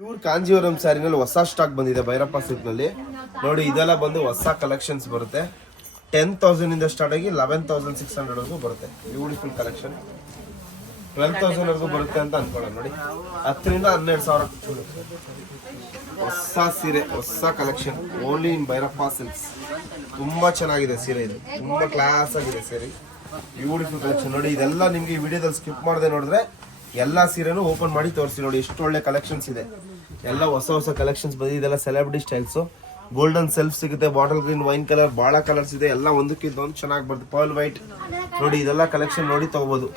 Pure Kanjeevaram ಸ್ಯಾರಿನಲ್ಲಿ ಹೊಸ stock ಬಂದಿದೆ Bhyrappa silk ನಲ್ಲಿ. ನೋಡಿ ಇದೆಲ್ಲ ಬಂದು ಹೊಸ ಕಲೆಕ್ಷನ್ಸ್ ಬರುತ್ತೆ. 10,000 ಇಂದ ಸ್ಟಾರ್ಟ್ ಆಗಿ 11,600 ವರೆಗೂ ಬರುತ್ತೆ. Beautiful collection. 12,000 ವರೆಗೂ ಬರುತ್ತೆ ಅಂತ ಅನ್ಕೊಳ್ಳೋಣ. ನೋಡಿ 10 ರಿಂದ 12,000 ಹೊಸ ಸೀರೆ, ಹೊಸ collection only in Bhyrappa silks. ತುಂಬಾ ಚೆನ್ನಾಗಿದೆ ಸೀರೆ, ಇದು ತುಂಬಾ ಕ್ಲಾಸ್ ಆಗಿದೆ ಸೀರೆ. Beautiful collection. ನೋಡಿ ಇದೆಲ್ಲ ನಿಮ್ಗೆ ಈ ವಿಡಿಯೋದಲ್ಲಿ ಸ್ಕಿಪ್ ಮಾಡದೆ ನೋಡಿದ್ರೆ ಎಲ್ಲಾ ಸೀರೆನೂ ಓಪನ್ ಮಾಡಿ ತೋರಿಸಿ. ನೋಡಿ ಎಷ್ಟು ಒಳ್ಳೆ ಕಲೆಕ್ಷನ್ಸ್ ಇದೆ, ಎಲ್ಲ ಹೊಸ ಹೊಸ ಕಲೆಕ್ಷನ್ಸ್ ಬಂದಿದೆ. ಇದೆಲ್ಲ ಸೆಲೆಬ್ರಿಟಿ ಸ್ಟೈಲ್ಸ್. ಗೋಲ್ಡನ್ ಸೆಲ್ಫ್ ಸಿಗುತ್ತೆ, ಬಾಟಲ್ ಗ್ರೀನ್, ವೈನ್ ಕಲರ್, ಬಹಳ ಕಲರ್ಸ್ ಇದೆ. ಎಲ್ಲ ಒಂದಕ್ಕಿಂತ ಒಂದು ಚೆನ್ನಾಗಿ ಬರುತ್ತೆ. ಪರ್ಲ್ ವೈಟ್ ನೋಡಿ, ಇದೆಲ್ಲ ಕಲೆಕ್ಷನ್ ನೋಡಿ ತಗೋಬಹುದು.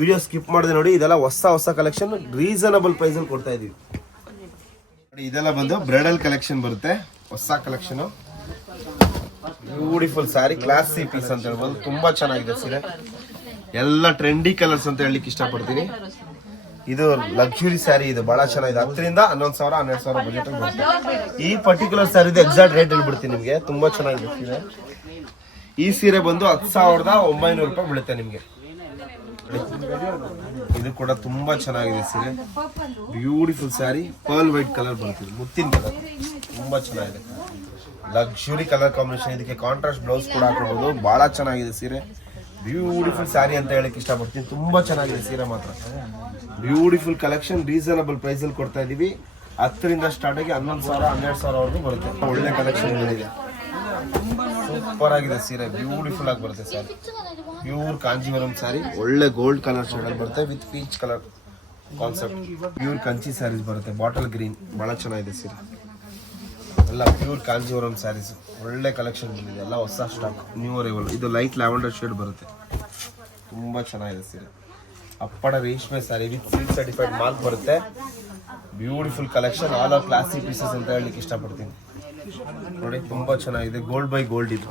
ವಿಡಿಯೋ ಸ್ಕಿಪ್ ಮಾಡದೆ ನೋಡಿ. ಇದೆಲ್ಲ ಹೊಸ ಹೊಸ ಕಲೆಕ್ಷನ್ ರೀಸನಬಲ್ ಪ್ರೈಸ್ ಅಲ್ಲಿ ಕೊಡ್ತಾ ಇದೀವಿ. ನೋಡಿ ಇದೆಲ್ಲ ಬಂದು ಬ್ರೈಡಲ್ ಕಲೆಕ್ಷನ್ ಬರುತ್ತೆ, ಹೊಸ collection. Beautiful sari, classy piece ಅಂತ ಹೇಳ್ಬೋದು. ತುಂಬಾ ಚೆನ್ನಾಗಿದೆ ಸೀರೆ. ಎಲ್ಲ ಟ್ರೆಂಡಿ ಕಲರ್ಸ್ ಅಂತ ಹೇಳಲಿಕ್ಕೆ ಇಷ್ಟಪಡ್ತೀನಿ. ಇದು ಲಕ್ಸುರಿ ಸ್ಯಾರಿ, ಇದು ಬಹಳ ಚೆನ್ನಾಗಿದೆ. 10 ರಿಂದ 11,000 12,000 ಬಜೆಟ್ ಬರುತ್ತೆ. ಈ ಪರ್ಟಿಕ್ಯುಲರ್ ಸ್ಯಾರಿದು ಎಕ್ಸಾಕ್ಟ್ ರೇಟ್ ಹೇಳ್ಬಿಡ್ತೀನಿ ನಿಮಗೆ. ತುಂಬಾ ಚೆನ್ನಾಗಿದೆ ಸೀರೆ. ಈ ಸೀರೆ ಬಂದು 10,900 ರೂಪಾಯಿ ಬೀಳುತ್ತೆ ನಿಮ್ಗೆ. ಇದು ಕೂಡ ತುಂಬಾ ಚೆನ್ನಾಗಿದೆ ಸೀರೆ. Beautiful sari, pearl white colour ಬರುತ್ತೆ, ಮುತ್ತಿನ ಕಲರ್. ತುಂಬಾ ಚೆನ್ನಾಗಿದೆ, ಲಕ್ಸುರಿ ಕಲರ್ ಕಾಂಬಿನೇಷನ್. ಇದಕ್ಕೆ ಕಾಂಟ್ರಾಸ್ಟ್ ಬ್ಲೌಸ್ ಕೂಡ ಹಾಕಬಹುದು. ಬಹಳ ಚೆನ್ನಾಗಿದೆ ಸೀರೆ. ಬ್ಯೂಟಿಫುಲ್ ಸ್ಯಾರಿ ಅಂತ ಹೇಳಕ್ ಇಷ್ಟಪಡ್ತೀನಿ. ತುಂಬಾ ಚೆನ್ನಾಗಿದೆ ಸೀರೆ ಮಾತ್ರ. ಬ್ಯೂಟಿಫುಲ್ ಕಲೆಕ್ಷನ್ ರೀಸನಬಲ್ ಪ್ರೈಸ್ ಅಲ್ಲಿ ಕೊಡ್ತಾ ಇದೀವಿ. 10 ರಿಂದ ಸ್ಟಾರ್ಟ್ ಆಗಿ 11,000 12,000 ವರೆಗೂ ಬರುತ್ತೆ. ಒಳ್ಳೆ ಕಲೆಕ್ಷನ್ ಇದೆ, ಸೂಪರ್ ಆಗಿದೆ ಸೀರೆ. ಬ್ಯೂಟಿಫುಲ್ ಆಗಿ ಬರುತ್ತೆ ಸ್ಯಾರಿ. ಪ್ಯೂರ್ ಕಾಂಜೀವರಂ ಸ್ಯಾರಿ, ಒಳ್ಳೆ ಗೋಲ್ಡ್ ಕಲರ್ ಶೇಡ್ ಅಲ್ಲಿ ಬರುತ್ತೆ with peach colour concept. Pure Kanchi saris ಬರುತ್ತೆ, ಬಾಟಲ್ ಗ್ರೀನ್, ಬಹಳ ಚೆನ್ನಾಗಿದೆ ಸೀರೆ. ಎಲ್ಲ ಪ್ಯೂರ್ ಕಾಂಜೀವರಂ ಸ್ಯಾರೀಸ್, ಒಳ್ಳೆ ಕಲೆಕ್ಷನ್ ಬಂದಿದೆ. ಎಲ್ಲ ಹೊಸ ಸ್ಟಾಕ್, ನ್ಯೂ ಅರೈವಲ್. ಇದು ಲೈಟ್ ಲ್ಯಾವೆಂಡರ್ ಶೇಡ್ ಬರುತ್ತೆ, ತುಂಬಾ ಚೆನ್ನಾಗಿದೆ ಸೀರೆ. ಅಪ್ಪಡ ರೇಷ್ಮೆ saree with silk certified mark ಬರುತ್ತೆ. Beautiful collection, all are classy pieces ಅಂತ ಹೇಳಲಿಕ್ಕೆ ಇಷ್ಟಪಡ್ತೀನಿ. ನೋಡಿ ತುಂಬಾ ಚೆನ್ನಾಗಿದೆ. ಗೋಲ್ಡ್ ಬೈ ಗೋಲ್ಡ್, ಇದು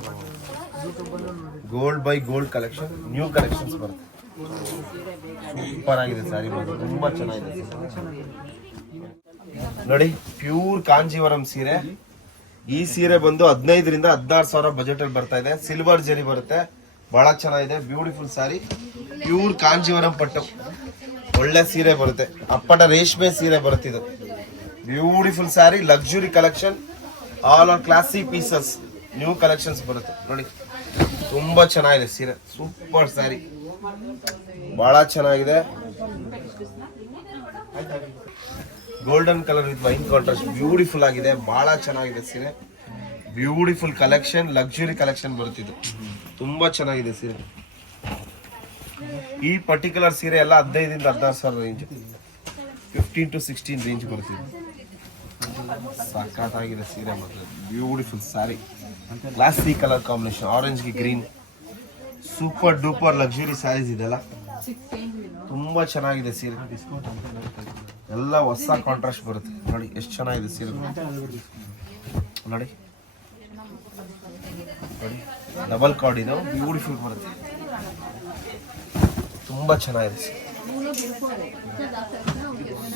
gold by gold collection, new collections ಬರುತ್ತೆ. ಸೂಪರ್ ಆಗಿದೆ ಸ್ಯಾರಿ, ತುಂಬಾ ಚೆನ್ನಾಗಿದೆ. ನೋಡಿ ಪ್ಯೂರ್ ಕಾಂಜೀವರಂ ಸೀರೆ. ಈ ಸೀರೆ ಬಂದು 15 ರಿಂದ 16,000 ಬಜೆಟ್ ಅಲ್ಲಿ ಬರ್ತಾ ಇದೆ. ಸಿಲ್ವರ್ ಜರಿ ಬರುತ್ತೆ, ಬಹಳ ಚೆನ್ನಾಗಿದೆ. ಬ್ಯೂಟಿಫುಲ್ ಸ್ಯಾರಿ, ಪ್ಯೂರ್ ಕಾಂಜೀವರಂ ಪಟ್ಟು, ಒಳ್ಳೆ ಸೀರೆ ಬರುತ್ತೆ. ಅಪ್ಪಟ ರೇಷ್ಮೆ ಸೀರೆ ಬರುತ್ತೆ. ಇದು beautiful sari, luxury collection, all are classy pieces, new collections ಬರುತ್ತೆ. ನೋಡಿ ತುಂಬಾ ಚೆನ್ನಾಗಿದೆ ಸೀರೆ, ಸೂಪರ್ ಸ್ಯಾರಿ, ಬಹಳ ಚೆನ್ನಾಗಿದೆ. Golden colour with wine contrast, beautiful ಆಗಿದೆ, ಬಹಳ ಚೆನ್ನಾಗಿದೆ ಸೀರೆ. ಬ್ಯೂಟಿಫುಲ್ ಕಲೆಕ್ಷನ್, ಲಕ್ಸುರಿ ಕಲೆಕ್ಷನ್ ಬರುತ್ತಿದ್ದು, ತುಂಬಾ ಚೆನ್ನಾಗಿದೆ ಸೀರೆ. ಈ ಪರ್ಟಿಕ್ಯುಲರ್ ಸೀರೆ ಎಲ್ಲ 15 ರಿಂದ 16,000 ರೇಂಜ್, 15 to 16 ರೇಂಜ್ ಬರ್ತಿದೆ. ಸಖತ್ತಾಗಿದೆ ಸೀರೆ ಮಾತ್ರ. Beautiful saree, classic colour combination, orange ಗೆ green, super duper luxury sarees ಇದೆಲ್ಲ. ತುಂಬಾ ಚೆನ್ನಾಗಿದೆ ಸೀರೆ. ಎಲ್ಲ ಹೊಸ ಕಾಂಟ್ರಾಸ್ಟ್ ಬರುತ್ತೆ. ನೋಡಿ ಎಷ್ಟು ಚೆನ್ನಾಗಿದೆ ಸೀರೆ. ನೋಡಿ ನೋಡಿ ಡಬಲ್ ಕಾರ್ಡ್, ಇದು ಬ್ಯೂಟಿಫುಲ್ ಬರುತ್ತೆ. ತುಂಬಾ ಚೆನ್ನಾಗಿದೆ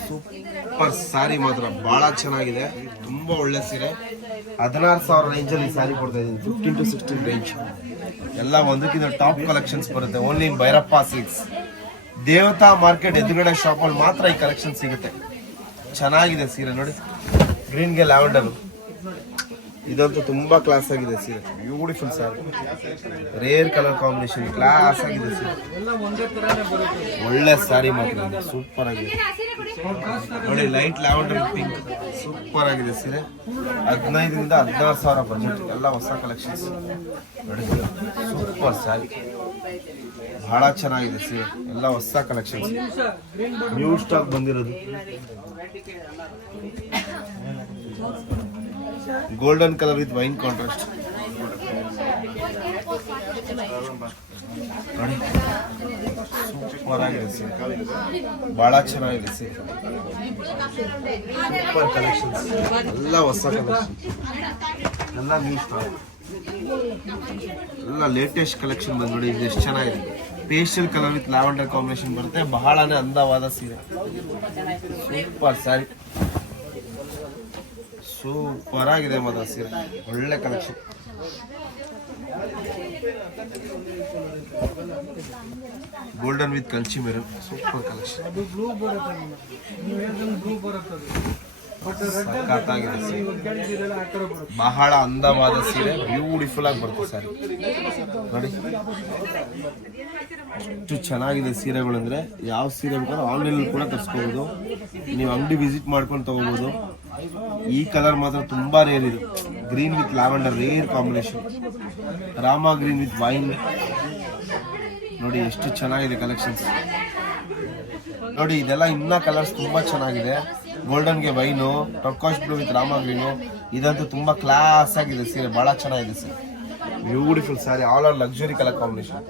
ಸೂಪರ್ ಸ್ಯಾರಿ ಮಾತ್ರ, ಬಹಳ ಚೆನ್ನಾಗಿದೆ. ತುಂಬಾ ಒಳ್ಳೆ ಸೀರೆ. 16,000 ರೇಂಜ್ ಅಲ್ಲಿ ಸ್ಯಾರಿ ಕೊಡ್ತಾ ಇದ್ದೀನಿ. 15 to 16 ರೇಂಜ್. ಎಲ್ಲ ಒಂದಕ್ಕಿಂತ ಟಾಪ್ ಕಲೆಕ್ಷನ್ಸ್ ಬರುತ್ತೆ. Only in Bhyrappa silks. ದೇವತಾ ಮಾರ್ಕೆಟ್ ಎದುರುಗಡೆ ಶಾಪ್ ಅಲ್ಲಿ ಮಾತ್ರ ಈ ಕಲೆಕ್ಷನ್ ಸಿಗುತ್ತೆ. ಚೆನ್ನಾಗಿದೆ ಸೀರೆ. ನೋಡಿ ಗ್ರೀನ್ಗೆ ಲ್ಯಾವೆಂಡರ್, ಇದಂತೂ ತುಂಬಾ ಕ್ಲಾಸ್ ಆಗಿದೆ ಸೀರೆ. Beautiful sari, rare colour combination, class ಆಗಿದೆ ಸೀರೆ. ಒಳ್ಳೆ ಸ್ಯಾರಿ ಮಾತ್ರ, ಸೂಪರ್ ಆಗಿದೆ. ನೋಡಿ ಲೈಟ್ ಲ್ಯಾವೆಂಡರ್ ಪಿಂಕ್, ಸೂಪರ್ ಆಗಿದೆ ಸೀರೆ. 15 ರಿಂದ 16,000 ಬಜೆಟ್. ಎಲ್ಲ ಹೊಸ ಕಲೆಕ್ಷನ್ಸ್. ನೋಡಿ ಸೂಪರ್ ಸ್ಯಾರಿ, ಬಹಳ ಚೆನ್ನಾಗಿದೆ ಸೀರೆ. ಎಲ್ಲ ಹೊಸ ಕಲೆಕ್ಷನ್ಸ್, ನ್ಯೂ ಸ್ಟಾಕ್ ಬಂದಿರೋದು. Golden colour with wine contrast. ನೋಡಿ ಸೂಪರ್ ಆಗಿದೆ ಸೀರೆ, ಬಹಳ ಚೆನ್ನಾಗಿದೆ ಸೀರೆ. ಸೂಪರ್ ಕಲೆಕ್ಷನ್ಸ್, ಎಲ್ಲ ಹೊಸ ಕಲೆಕ್ಷನ್, ಎಲ್ಲ ನ್ಯೂ ಸ್ಟಾಕ್, ಎಲ್ಲ ಲೇಟೆಸ್ಟ್ ಕಲೆಕ್ಷನ್ ಬಂದು. ನೋಡಿ ಇದು ಎಷ್ಟು ಚೆನ್ನಾಗಿದೆ. Pastel colour with lavender combination ಬರುತ್ತೆ. ಬಹಳನೇ ಅಂದವಾದ ಸೀರೆ, ಸೂಪರ್ ಸ್ಯಾರಿ, ಸೂಪರ್ ಆಗಿದೆ ಮಾತ್ರ ಸೀರೆ. ಒಳ್ಳೆ collection. Golden with Kanchi maroon, super collection. ಸಖತ್ತಾಗಿದೆ ಸೀರೆ. ಬಹಳ ಅಂದವಾದ ಸೀರೆ, ಬ್ಯೂಟಿಫುಲ್ ಆಗಿ ಬರುತ್ತೆ ಸ್ಯಾರಿ ನೋಡಿ. ಎಷ್ಟು ಚೆನ್ನಾಗಿದೆ ಸೀರೆಗಳು ಅಂದ್ರೆ, ಯಾವ ಸೀರೆ ಬೇಕಾದ್ರೂ ಆನ್ಲೈನ್ ಕೂಡ ತರಿಸ್ಕೋಬಹುದು, ನೀವು ಅಂಗಡಿ ವಿಸಿಟ್ ಮಾಡ್ಕೊಂಡು ತಗೋಬಹುದು. ಈ ಕಲರ್ ಮಾತ್ರ ತುಂಬಾ ರೇರ್ ಇದು, green with lavender rare combination, Rama green with wine ನೋಡಿ ಎಷ್ಟು ಚೆನ್ನಾಗಿದೆ ಕಲೆಕ್ಷನ್ಸ್ ನೋಡಿ. ಇದೆಲ್ಲ ಇನ್ನ ಕಲರ್ಸ್ ತುಂಬಾ ಚೆನ್ನಾಗಿದೆ. ಗೋಲ್ಡನ್ಗೆ ವೈನು, ಟರ್ಕಾಶ್ ಬ್ಲೂ ವಿತ್ ರಾಮ ಗ್ರೀನು, ಇದಂತೂ ತುಂಬಾ ಕ್ಲಾಸ್ ಆಗಿದೆ ಸೀರೆ, ಬಹಳ ಚೆನ್ನಾಗಿದೆ sir. Beautiful saree, all are luxury colour combination.